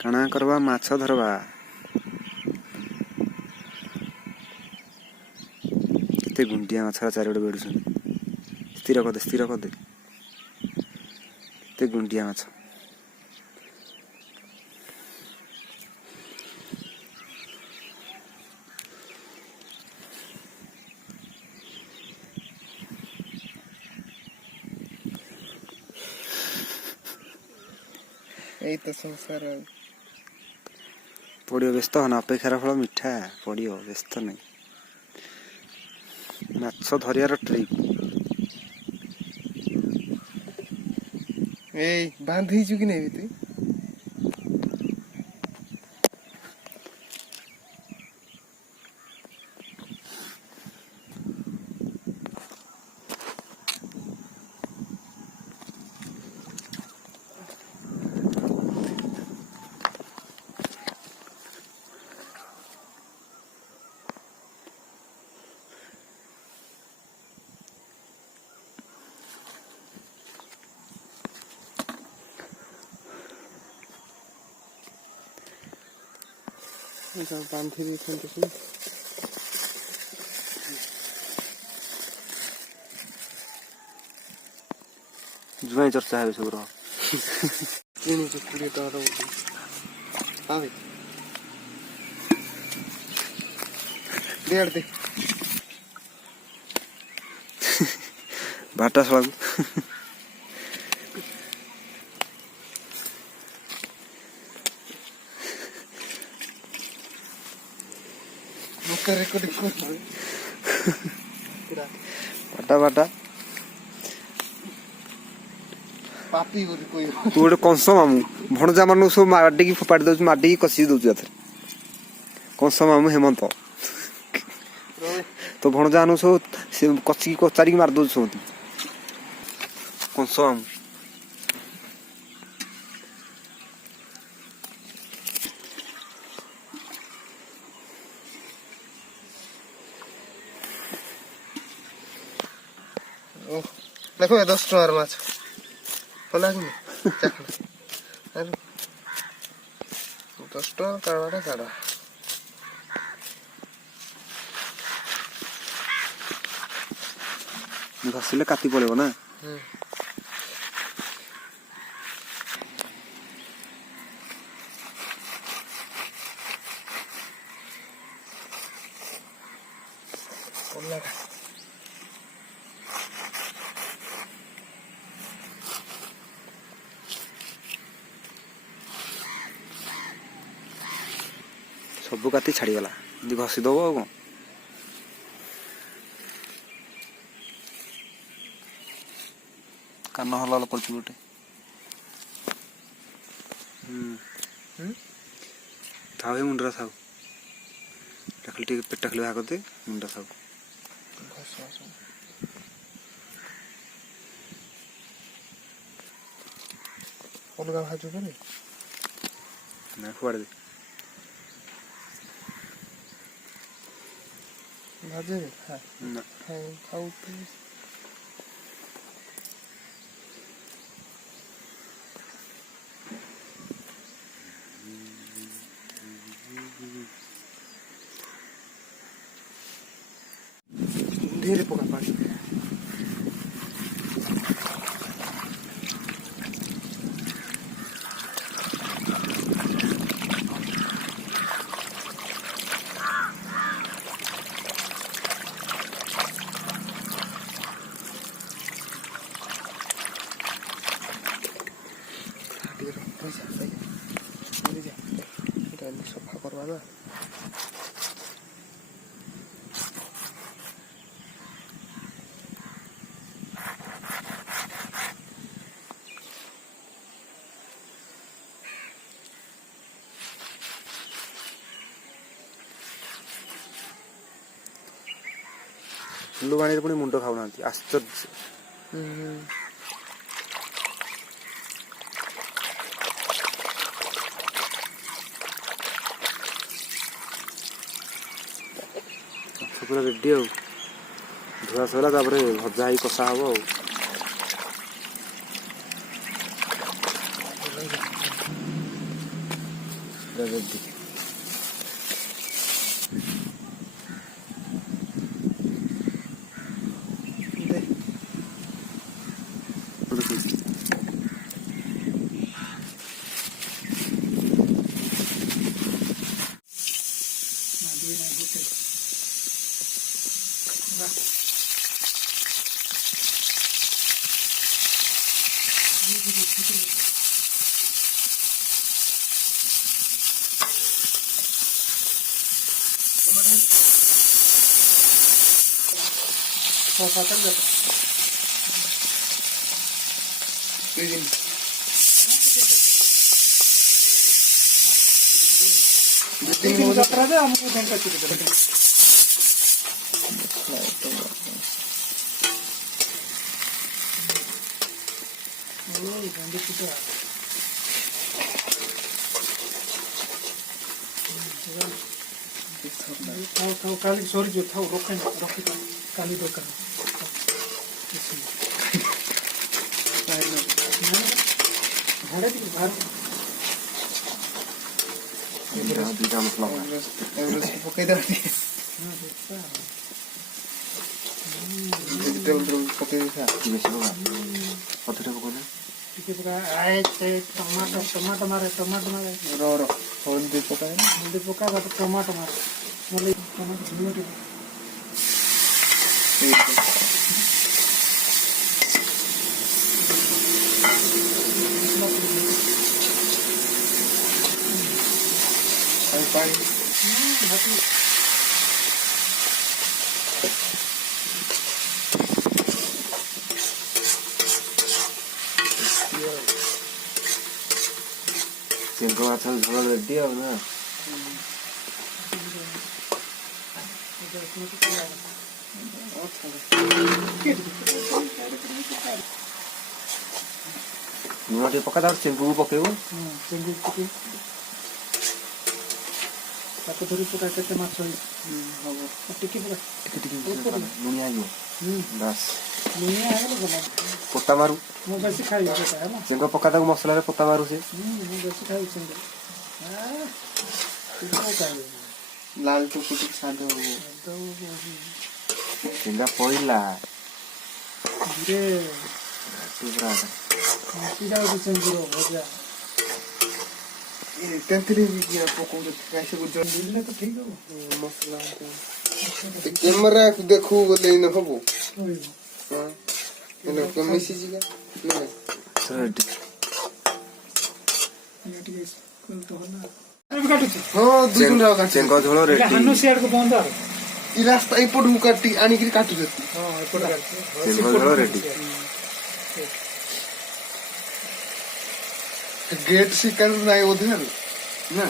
काना करवा माछ धरवा केते गुंडिया माछ चारिडे बेडुछन स्थिर करदे केते गुंडिया माछ तो संसार पड़ियो व्यस्त होना अपेक्षार फल मिठा पड़ियो व्यस्त नहीं माछ धरियार ट्रिक ए बांधी चुकी नहीं तू बांधी जुआई चर्चा है सब किनी जो 20 टका आवे दे भाटा सलागु मुका रेकॉर्डिंग कर भाटा भाटा पापी कोई तू गोटे कंस मामू भणजा मान सब माटी फोपाड़ी दौर माटी कषि दौर कंस मामू हेमंत तो भणजा मान सब कषि कचारिक मार दौर सब कंस मामू देखो 10 टका माछ होला कि 10 टका काढ़ा काढ़ा घसिले काटी पड़े ना सब काटी छाड़ीगला घसी दब आ कान हल पड़े गोटे थाव मुंडरा थाव टाकली पेटा खाली भाग दे मुंडा थाव अलगा भाजो करे ना खुआड़ दे भाजे हां ना खाऊ पे धीरे पका पानी सफा करवा ना फुलवाणी पुणी मुंड खाऊना आश्चर्य पूरा रेडी आ धुआ सरला भजा ही कषा हम ପୁରା ରେଡି। ଦେ পাতাল যাবে দুই দিন ଯାତ୍ରାରେ ଆମକୁ ଘଣ୍ଟା ଛୁଟି ଦେବେ ଗଣ୍ଡି ଛୁଟା ଥାଉ ଥାଉ କାଲି ସରିଯିବ ଥାଉ ରଖିଥାଉ କାଲି ଦୋକାନ ଭାଡ଼େ ଟିକେ ଭାର ଦୁଇଟା ମସଲା ପକେଇଦେବା ଟିକେ ଭେଜିଟେବଲ ପକେଇ ଦେଇଥା ବେଶୀ ପକା ଅଧିକ ପକଉନା ଟିକେ ଟମାଟୋ ମାରେ ହଳଦୀ ପକାଏ ହଳଦୀ ପକା ତାପରେ ଟମାଟୋ ମାରେ ନହେଲେ ଟମାଟୋ ଝୁଲ ଟିକେ ପାଣି ଚେଙ୍ଗ ମାଛ ଝୋଳ ରେଡି ଆଉ ନା ଲୁଣ ଟିକେ ପକା ତାପରେ ଚେଙ୍ଗୁକୁ ପକେଇବୁ ଚିଙ୍ଗୁଡ଼ି ଟିକେ ତାକୁ ଧରି ପକା କେତେ ମାଛ ହବ ଟିକେ ପକା ଟିକେ ଲୁଣିଆ ହେଇଯିବ ବାସ୍ ଲୁଣିଆ ହେଇଗଲେ ଗଲା ପୋତା ମାରୁ ମୁଁ ବେଶୀ ଖାଇବି ସେଟା ହେଲା ଚେଙ୍ଗ ପକା ତାକୁ ମସଲାରେ ପୋତା ମାରୁ ସେ ମୁଁ ବେଶୀ ଖାଇବି ଚିଙ୍ଗୁଡ଼ି ଖାଇବି ଲାଲ ଚୁକୁଟି ସାଧ ଚେଙ୍ଗା ପଇଲା ଧୀରେ ପୁରା ଯାଉଛି ଚିଙ୍ଗୁଡ଼ି ଭଜା ତେନ୍ତୁଳି ପକଉଛୁ ସବୁ ଜଲ୍ଦି ତ ଠିକ ହବ ମସଲା କ୍ୟାମେରା ଦେଖୁ ବୋଲେ ଇନ ହବ ମିଶିଯିବା ରେଡି ହଁ ଚେଙ୍ଗ ଝୋଳ ରେଡି ସିଆଡ଼କୁ ବନ୍ଦ ଆଉ ଇ ରାସ୍ତା ଏପଟକୁ କାଟି ଆଣିକିରି କାଟୁଛନ୍ତି ହଁ ଏପଟେ ଚେଙ୍ଗ ଝୋଳ ରେଡି ଗେଟ୍ ଶିକାର ନାହିଁ ବୋଧେ ନା